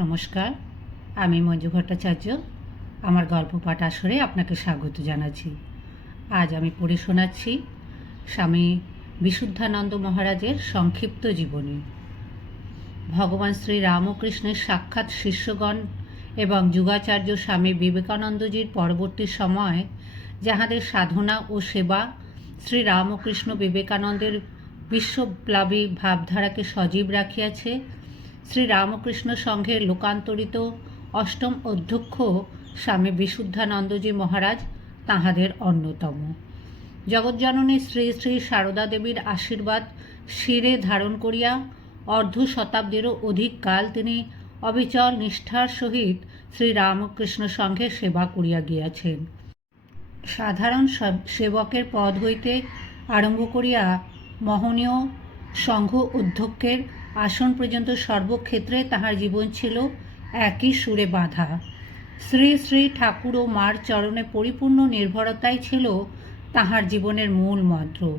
নমস্কার, আমি মঞ্জু ভট্টাচার্য। আমার গল্প পাঠ আসরে আপনাকে স্বাগত জানাচ্ছি। আজ আমি পড়ে শোনাচ্ছি স্বামী বিশুদ্ধানন্দ মহারাজের সংক্ষিপ্ত জীবনী। ভগবান শ্রী রামকৃষ্ণের সাক্ষাৎ শিষ্যগণ এবং যুগাচার্য স্বামী বিবেকানন্দজির পরবর্তী সময়, যাহাদের সাধনা ও সেবা শ্রী রামকৃষ্ণ বিবেকানন্দের বিশ্বপ্লাবী ভাবধারাকে সজীব রাখিয়াছে শ্রী রামকৃষ্ণ সংঘের লোকান্তরিত অষ্টম অধ্যক্ষ স্বামী বিশুদ্ধানন্দজি মহারাজ তাহাদের অন্যতম। জগজ্জননী শ্রী শ্রী সারদা দেবীর আশীর্বাদ শিরে ধারণ করিয়া অর্ধ শতাব্দীরও অধিক কাল তিনি অবিচল নিষ্ঠার সহিত শ্রী রামকৃষ্ণ সংঘে সেবা করিয়া গিয়াছেন। সাধারণ সেবকের পদ হইতে আরম্ভ করিয়া মহনীয় সংঘ অধ্যক্ষের আসন পর্যন্ত সর্বক্ষেত্রে তাহার জীবন ছিল একই সুরে বাঁধা। শ্রী শ্রী ঠাকুর ও মার চরণে পরিপূর্ণ নির্ভরতাই ছিল তাহার জীবনের মূল মন্ত্র।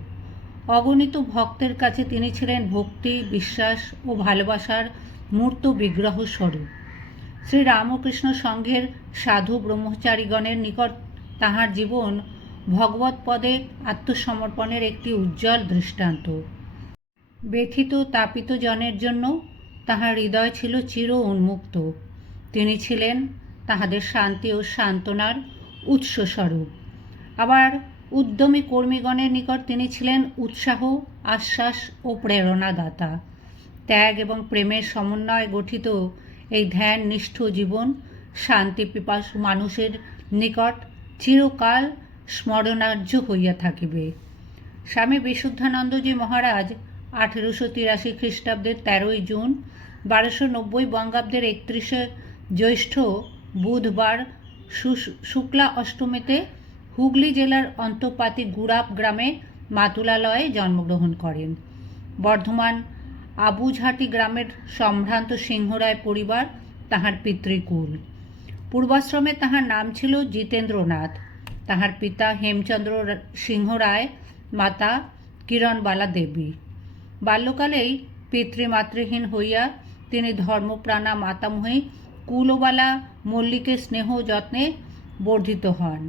অগণিত ভক্তের কাছে তিনি ছিলেন ভক্তি, বিশ্বাস ও ভালোবাসার মূর্ত বিগ্রহ স্বরূপ। শ্রী রামকৃষ্ণ সংঘের সাধু ব্রহ্মচারীগণের নিকট তাহার জীবন ভগবত পদে আত্মসমর্পণের একটি উজ্জ্বল দৃষ্টান্ত। ব্যথিত তাপিত জনের জন্য তাহার হৃদয় ছিল চির উন্মুক্ত। তিনি ছিলেন তাহাদের শান্তি ও সান্ত্বনার উৎসস্বরূপ। আবার উদ্যমী কর্মীগণের নিকট তিনি ছিলেন উৎসাহ, আশ্বাস ও প্রেরণাদাতা। ত্যাগ এবং প্রেমের সমন্বয়ে গঠিত এই ধ্যান নিষ্ঠ জীবন শান্তি পিপাস মানুষের নিকট চিরকাল স্মরণার্য হইয়া থাকিবে। স্বামী বিশুদ্ধানন্দজি মহারাজ আঠেরোশো তিরাশি খ্রিস্টাব্দের তেরোই জুন, বারোশো নব্বই বঙ্গাব্দের একত্রিশে জ্যৈষ্ঠ বুধবার শুক্লা অষ্টমীতে হুগলি জেলার অন্তপাতি গুড়াপ গ্রামে মাতুলালয়ে জন্মগ্রহণ করেন। বর্ধমান আবুঝাটি গ্রামের সম্ভ্রান্ত সিংহরায় পরিবার তাহার পিতৃকুল। পূর্বাশ্রমে তাহার নাম ছিল জিতেন্দ্রনাথ। তাহার পিতা হেমচন্দ্র সিংহ রায় মাতা কিরণবালা দেবী। বাল্যকালেই পিতৃমাতৃহীন হইয়া তিনি ধর্মপ্রাণা মাতামহী কুলবালা মল্লিকের স্নেহ যত্নে বর্ধিত হন।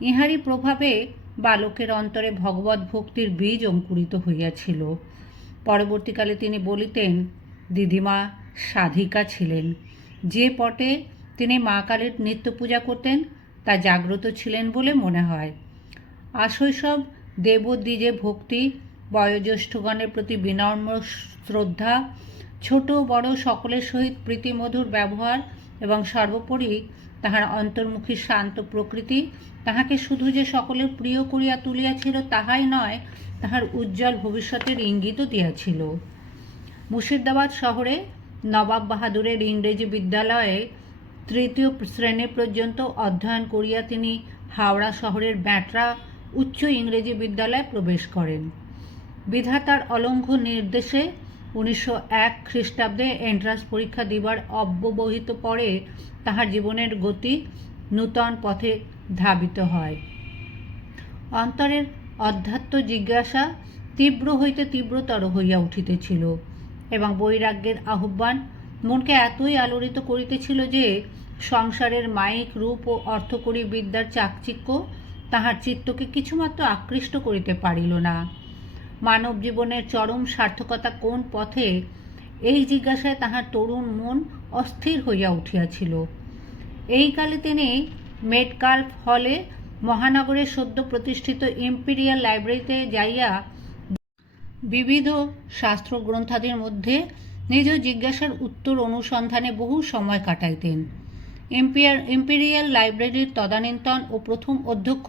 ইহারই প্রভাবে বালকের অন্তরে ভগবত ভক্তির বীজ অঙ্কুরিত হইয়াছিল। পরবর্তীকালে তিনি বলিতেন, দিদিমা, সাধিকা ছিলেন। যে পটে তিনি মা কালীর নিত্য পূজা করতেন, তা জাগ্রত ছিলেন বলে মনে হয়। আশৈশব দেবদ্বিজে ভক্তি বয়োজ্যেষ্ঠগণের প্রতি বিনম্র শ্রদ্ধা, ছোট, বড় সকলের সহিত প্রীতিমধুর ব্যবহার এবং সর্বোপরি তাহার অন্তর্মুখী শান্ত প্রকৃতি, তাহাকে শুধু যে সকলের প্রিয় করিয়া তুলিয়াছিল তাহাই নয়, তাহার উজ্জ্বল ভবিষ্যতের ইঙ্গিতও দিয়াছিল। মুর্শিদাবাদ শহরে নবাব বাহাদুরের ইংরেজি বিদ্যালয়ে তৃতীয় শ্রেণি পর্যন্ত অধ্যয়ন করিয়া তিনি হাওড়া শহরের ব্যাটরা উচ্চ ইংরেজি বিদ্যালয়ে প্রবেশ করেন। বিধাতার অলঙ্ঘ নির্দেশে উনিশশো এক খ্রিস্টাব্দে এন্ট্রান্স পরীক্ষা দিবার অব্যবহিত পরে তাহার জীবনের গতি নূতন পথে ধাবিত হয়। অন্তরের অধ্যাত্ম জিজ্ঞাসা তীব্র হইতে তীব্রতর হইয়া উঠিতেছিল এবং বৈরাগ্যের আহ্বান মনকে এতই আলোড়িত করিতেছিল যে সংসারের মাইক, রূপ ও অর্থকরী বিদ্যার চাকচিক্য তাহার চিত্তকে কিছুমাত্র আকৃষ্ট করিতে পারিল না। মানব জীবনের চরম সার্থকতা কোন পথে? এই জিজ্ঞাসায় তাহার তরুণ মন অস্থির হইয়া উঠিয়াছিল। এই কালে তিনি মেডকাল্ফ হলে মহানগরের সদ্য প্রতিষ্ঠিত ইম্পিরিয়াল লাইব্রেরিতে যাইয়া বিবিধ শাস্ত্র গ্রন্থাদির মধ্যে নিজ জিজ্ঞাসার উত্তর অনুসন্ধানে বহু সময় কাটাইতেন। ইম্পিয়ার ইম্পিরিয়াল লাইব্রেরির তদানীন্তন ও প্রথম অধ্যক্ষ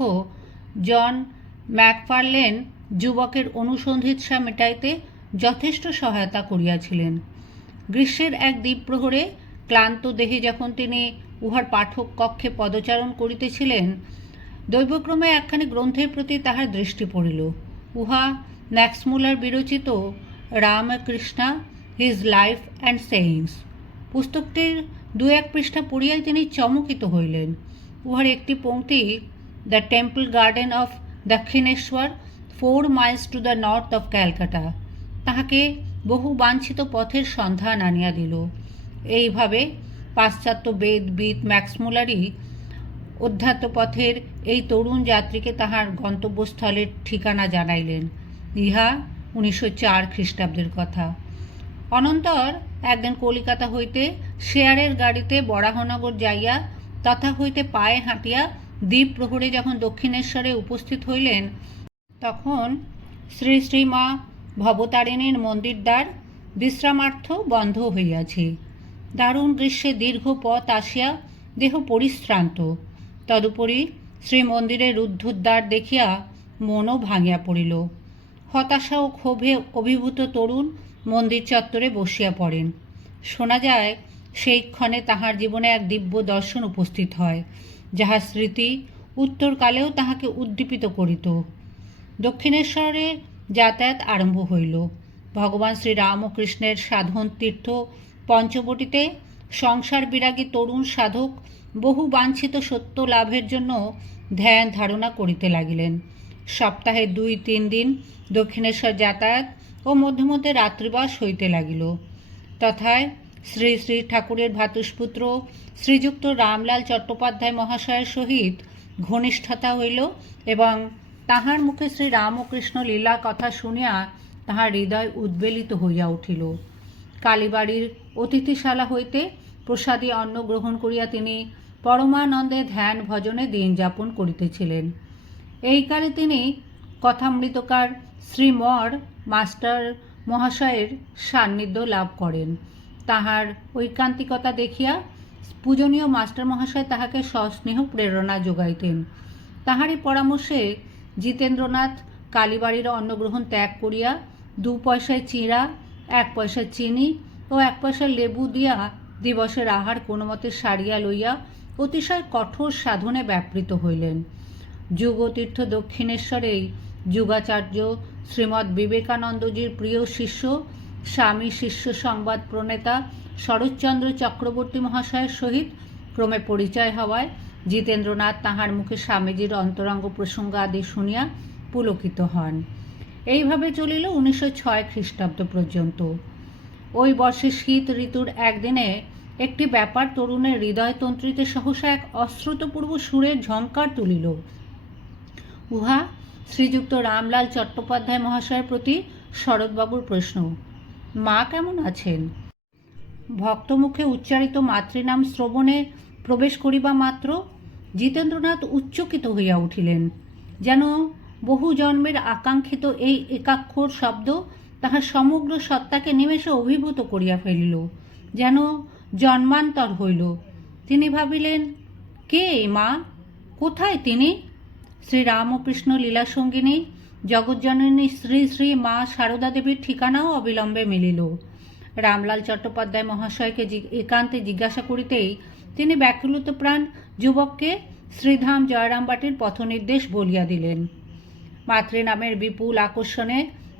জন ম্যাকফারলেন যুবকের অনুসন্ধিৎসা মেটাইতে যথেষ্ট সহায়তা করিয়াছিলেন। গ্রীষ্মের এক দ্বীপ্রহরে ক্লান্ত দেহে যখন তিনি উহার পাঠক কক্ষে পদচারণ করিতেছিলেন, দৈবক্রমে একখানি গ্রন্থের প্রতি তাহার দৃষ্টি পড়িল। উহা Max Muller বিরচিত Ramakrishna, his life and sayings পুস্তকটির দু এক পৃষ্ঠা পড়িয়াই তিনি চমকিত হইলেন। উহার একটি পংক্তি the temple garden of Dakshineswar four miles to the north of Calcutta. তাহাকে বহু বাঞ্ছিত পথের সন্ধান আনিয়া দিল। এইভাবে পাশ্চাত্য বেদবিদ ম্যাক্সমুলারই অধ্যাত্মপথের এই তরুণ যাত্রীকে তাহার গন্তব্যস্থলের ঠিকানা জানাইলেন। ইহা উনিশশো চার খ্রিস্টাব্দের কথা। অনন্তর একদিন কলিকাতা হইতে শেয়ারের গাড়িতে বরাহনগর যাইয়া তথা হইতে পায়ে হাঁটিয়া দ্বীপ প্রহরে যখন দক্ষিণেশ্বরে উপস্থিত হইলেন তখন শ্রী শ্রীমা ভবতারিণীর মন্দির দ্বার বিশ্রামার্থ বন্ধ হইয়াছে। দারুণ গ্রীষ্মে দীর্ঘ পথ আসিয়া দেহ পরিশ্রান্ত। তদুপরি শ্রীমন্দিরের রুদ্ধদ্বার দেখিয়া মনও ভাঙিয়া পড়িল। হতাশা ও ক্ষোভে অভিভূত তরুণ মন্দির চত্বরে বসিয়া পড়েন। শোনা যায়, সেই ক্ষণে তাহার জীবনে এক দিব্য দর্শন উপস্থিত হয়, যাহার স্মৃতি উত্তরকালেও তাহাকে উদ্দীপিত করিত। দক্ষিণেশ্বরে যাতায়াত আরম্ভ হইল। ভগবান শ্রী রামকৃষ্ণের সাধন তীর্থ পঞ্চবটিতে সংসার বিরাগী তরুণ সাধক বহু বাঞ্ছিত সত্য লাভের জন্য ধ্যান ধারণা করিতে লাগিলেন। সপ্তাহে দুই তিন দিন দক্ষিণেশ্বর যাতায়াত ও মধ্যে মধ্যে রাত্রিবাস হইতে লাগিল। তথায় শ্রী শ্রী ঠাকুরের ভ্রাতুষ্পুত্র শ্রীযুক্ত রামলাল চট্টোপাধ্যায় মহাশয়ের সহিত ঘনিষ্ঠতা হইল এবং তাহার মুখে শ্রী রামকৃষ্ণ লীলা কথা শুনিয়া তাহার হৃদয় উদ্বেলিত হইয়া উঠিল। কালীবাড়ির অতিথিশালা হইতে প্রসাদী অন্ন গ্রহণ করিয়া তিনি পরমানন্দে ধ্যান ভজনে দিন যাপন করিতেছিলেন। এইকালে তিনি কথামৃতকার শ্রীমর মাস্টার মহাশয়ের সান্নিধ্য লাভ করেন। তাহার ঐকান্তিকতা দেখিয়া পূজনীয় মাস্টার মহাশয় তাহাকে সস্নেহ প্রেরণা যোগাইতেন। তাহারই পরামর্শে জিতেন্দ্রনাথ, কালীবাড়ির অন্নগ্রহণ ত্যাগ করিয়া দু পয়সায় চিঁড়া, এক পয়সা চিনি ও এক পয়সা লেবু দিয়া দিবসের আহার কোনো মতে সারিয়া লইয়া অতিশয় কঠোর সাধনে ব্যাপৃত হইলেন। যুগতীর্থ দক্ষিণেশ্বরেই যুগাচার্য শ্রীমৎ বিবেকানন্দজির প্রিয় শিষ্য, স্বামী শিষ্য সংবাদ প্রণেতা শরৎচন্দ্র চক্রবর্তী মহাশয়ের সহিত ক্রমে পরিচয় হওয়ায় জিতেন্দ্রনাথ তাহার মুখে স্বামীজির অন্তরঙ্গ প্রসঙ্গ আদি শুনিয়া পুলকিত হন। এইভাবে চলিল উনিশশো ছয় খ্রিস্টাব্দ পর্যন্ত। ওই বর্ষে শীত ঋতুর একদিনে একটি ব্যাপার তরুণের হৃদয়তন্ত্রীতে সহসা এক অশ্রুতপূর্ব সুরের ঝঙ্কার তুলিল। উহা শ্রীযুক্ত রামলাল চট্টোপাধ্যায় মহাশয়ের প্রতি শরৎবাবুর প্রশ্ন, মা কেমন আছেন? ভক্তমুখে উচ্চারিত মাতৃনাম শ্রবণে প্রবেশ করিবা মাত্র জিতেন্দ্রনাথ উচ্চকিত হইয়া উঠিলেন। যেন বহু জন্মের আকাঙ্ক্ষিত এই একাক্ষর শব্দ তাহার সমগ্র সত্তাকে নিমেষে অভিভূত করিয়া ফেলিল, যেন জন্মান্তর হইল। তিনি ভাবিলেন, কে মা? কোথায় তিনি? শ্রী রামকৃষ্ণ লীলাসঙ্গিনী, জগজ্জননী শ্রী শ্রী মা সারদা দেবীর ঠিকানাও অবিলম্বে মিলিল। রামলাল চট্টোপাধ্যায় মহাশয়কে একান্তে জিজ্ঞাসা করিতেই তিনি ব্যাকুলিত প্রাণ যুবককে শ্রীধাম জয়রামবাটির পথনির্দেশ বলিয়া দিলেন। মাতৃনামের বিপুল আকর্ষণে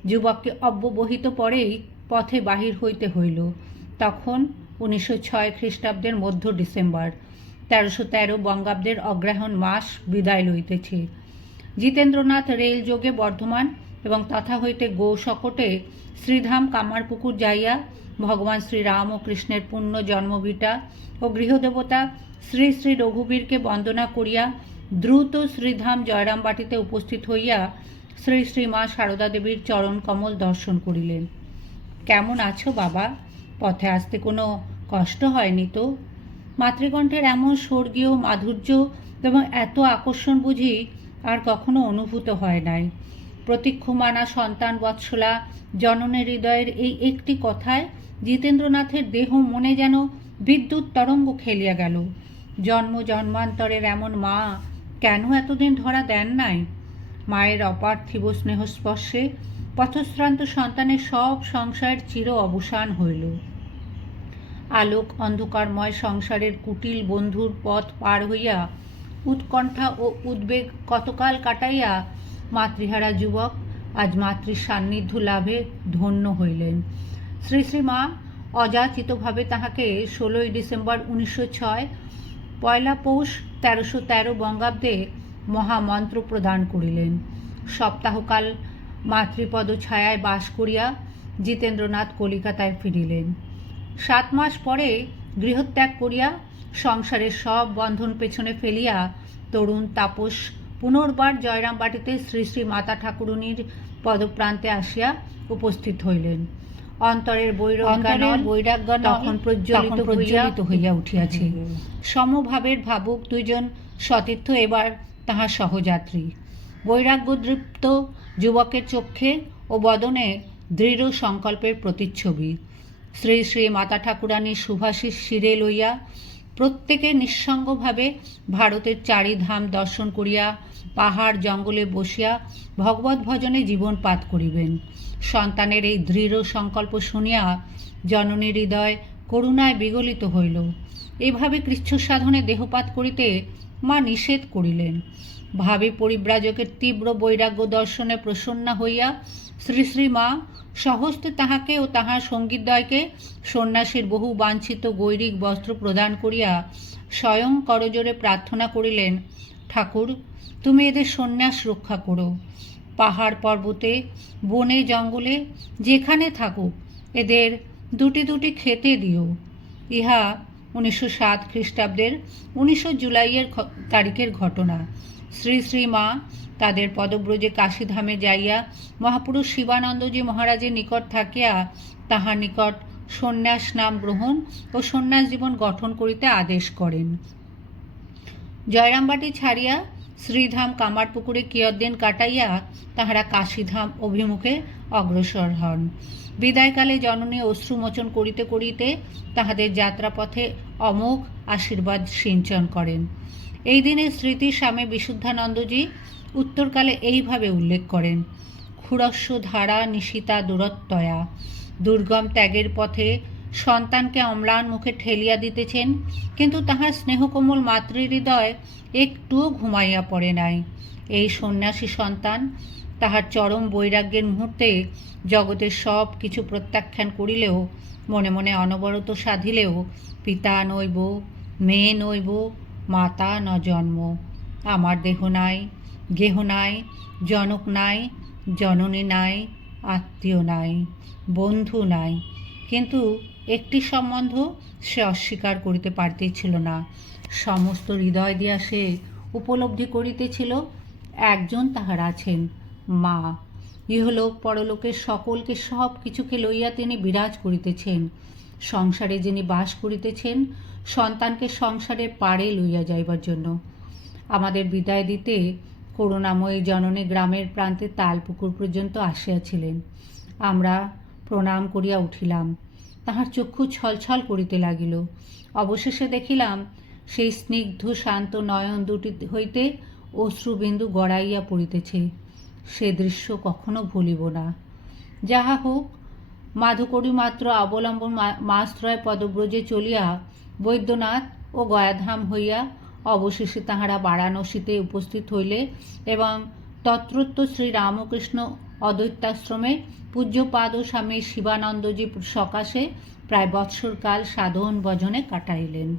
যুবককে অব্যবহিত পরেই পথে বাহির হইতে হইল। তখন উনিশশো ছয় খ্রিস্টাব্দের মধ্য ডিসেম্বর, তেরোশো তেরো বঙ্গাব্দের অগ্রহায়ণ মাস বিদায় লইতেছে। জিতেন্দ্রনাথ রেল যোগে বর্ধমান এবং তথা হইতে গো শকটে শ্রীধাম কামারপুকুর যাইয়া ভগবান শ্রী রাম ও কৃষ্ণের পুণ্য জন্মভিটা ও গৃহদেবতা শ্রী শ্রী রঘুবীরকে বন্দনা করিয়া দ্রুত শ্রীধাম জয়রামবাটিতে উপস্থিত হইয়া শ্রী শ্রী মা সারদা দেবীর চরণ কমল দর্শন করিলেন। কেমন আছো বাবা? পথে আসতে কোনো কষ্ট হয়নি তো? মাতৃকণ্ঠের এমন স্বর্গীয় মাধুর্য এবং এত আকর্ষণ বুঝি আর কখনো অনুভূত হয় নাই। প্রতীক্ষমানা সন্তান বৎসলা জননের হৃদয়ের এই একটি কথায় জিতেন্দ্রনাথের দেহ মনে যেন বিদ্যুৎ তরঙ্গ খেলিয়া গেল। জন্ম জন্মান্তরের এমন মা কেন এতদিন ধরা দেন নাই? মায়ের অপার্থিব স্নেহস্পর্শে পথশ্রান্ত সন্তানের সব সংসারের চির অবসান হইল। আলোক অন্ধকারময় সংসারের কুটিল বন্ধুর পথ পার হইয়া উৎকণ্ঠা ও উদ্বেগ কতকাল কাটাইয়া মাতৃহারা যুবক আজ মাতৃ সান্নিধ্য লাভে ধন্য হইলেন। শ্রী শ্রী মা অযাচিতভাবে তাহাকে ষোলোই ডিসেম্বর উনিশশো ছয়, পয়লা পৌষ তেরোশো তেরো বঙ্গাব্দে মহামন্ত্র প্রদান করিলেন। সপ্তাহকাল মাতৃপদ ছায়ায় বাস করিয়া জিতেন্দ্রনাথ কলিকাতায় ফিরিলেন। সাত মাস পরে গৃহত্যাগ করিয়া সংসারের সব বন্ধন পেছনে ফেলিয়া তরুণ তাপস পুনর্বার জয়রাম বাটিতে শ্রী শ্রী মাতা ঠাকুরুনির পদপ্রান্তে আসিয়া উপস্থিত হইলেন। অন্তরের বৈরাগ্য বৈরাগ্য তখন প্রজ্বলিত প্রজ্বলিত হইয়া উঠিয়াছে। সমভাবের ভাবুক দুইজন সতীর্থ এবার তাহার সহযাত্রী। বৈরাগ্যদৃপ্ত যুবকের চক্ষে ও বদনে দৃঢ় সংকল্পের প্রতিচ্ছবি। শ্রী শ্রী মাতা ঠাকুরানী সুভাষিস শিরে লইয়া প্রত্যেকে নিঃসঙ্গভাবে ভারতের চারিধাম দর্শন করিয়া, পাহাড় জঙ্গলে বসিয়া ভগবত ভজনে জীবনপাত করিবেন। সন্তানের এই দৃঢ় সংকল্প শুনিয়া জননীর হৃদয় করুণায় বিগলিত হইল। এভাবে কৃচ্ছ সাধনে দেহপাত করিতে মা নিষেধ করিলেন। ভাবে পরিব্রাজকের তীব্র বৈরাগ্য দর্শনে প্রসন্না হইয়া শ্রী শ্রী মা সহস্তে তাহাকে ও তাহার সঙ্গীতদ্বয়কে সন্ন্যাসীর বহু বাঞ্ছিত গৈরিক বস্ত্র প্রদান করিয়া স্বয়ং করজোরে প্রার্থনা করিলেন, ঠাকুর, তুমি এদের সন্ন্যাস রক্ষা করো। পাহাড় পর্বতে, বনে জঙ্গলে, যেখানে থাকুক, এদের দুটি দুটি খেতে দিও। ইহা উনিশশো সাত খ্রিস্টাব্দের উনিশশো জুলাইয়ের তারিখের ঘটনা। শ্রী শ্রী মা তাদের পদব্রজে কাশীধামে যাইয়া মহাপুরুষ শিবানন্দজি মহারাজের নিকট থাকিয়া তাহার নিকট সন্ন্যাস নাম গ্রহণ ও সন্ন্যাস জীবন গঠন করিতে আদেশ করেন। জয়রামবাটি ছাড়িয়া শ্রীধাম কামারপুকুরে কিয়দ্দিন কাটাইয়া তাহারা কাশীধাম অভিমুখে অগ্রসর হন। বিদায়কালে জননী অশ্রুমোচন করিতে করিতে তাহাদের যাত্রাপথে অমোঘ আশীর্বাদ সিঞ্চন করেন। এই দিনে স্মৃতি স্বামী বিশুদ্ধানন্দজি উত্তরকালে এইভাবে উল্লেখ করেন ক্ষুরস্ব ধারা নিশিতা দূরত্বয়া, দুর্গম ত্যাগের পথে সন্তানকে অম্লান মুখে ঠেলিয়া দিতেছেন, কিন্তু তাহার স্নেহকোমল মাতৃহৃদয় একটুও ঘুমাইয়া পড়ে নাই। এই সন্ন্যাসী সন্তান তাহার চরম বৈরাগ্যের মুহূর্তে জগতের সব কিছু প্রত্যাখ্যান করিলেও, মনে মনে অনবরত সাধিলেও, পিতা নইব মেয়ে নইব মাতা ন জন্ম। আমার দেহ নাই, গেহ নাই, জনক নাই, জননী নাই, আত্মীয় নাই, বন্ধু নাই। কিন্তু একটি সম্বন্ধ সে অস্বীকার করিতে পারিতেছিল না। সমস্ত হৃদয় দিয়া সে উপলব্ধি করিতেছিল, একজন তাহার আছেন, মা। ইহলোক পরলোকের সকলকে সব কিছুকে লইয়া তিনি বিরাজ করিতেছেন। সংসারে যিনি বাস করিতেছেন সন্তানকে সংসারের পাড়ে লইয়া যাইবার জন্য। আমাদের বিদায় দিতে করুণাময়ী জননী গ্রামের প্রান্তে তালপুকুর পর্যন্ত আসিয়াছিলেন। আমরা প্রণাম করিয়া উঠিলাম। তাহার চক্ষু ছলছল করিতে লাগিল। অবশেষে দেখিলাম সেই স্নিগ্ধ, শান্ত নয়ন দুটি হইতে অশ্রুবিন্দু গড়াইয়া পড়িতেছে। সে দৃশ্য কখনো ভুলিব না। যাহা হোক মাধুকরী মাত্র অবলম্বন মা- মাস্ত্রয় পদব্রজে চলিয়া বৈদ্যনাথ ও গয়াধাম হইয়া অবশেষে তাহারা বারাণসীতে উপস্থিত হইলে এবং তত্রত্ব শ্রীরামকৃষ্ণ অদ্বৈতাশ্রমে পূজ্যপাদ ও স্বামী শিবানন্দজি সকাশে প্রায় বৎসরকাল সাধন ভজনে কাটাইলেন।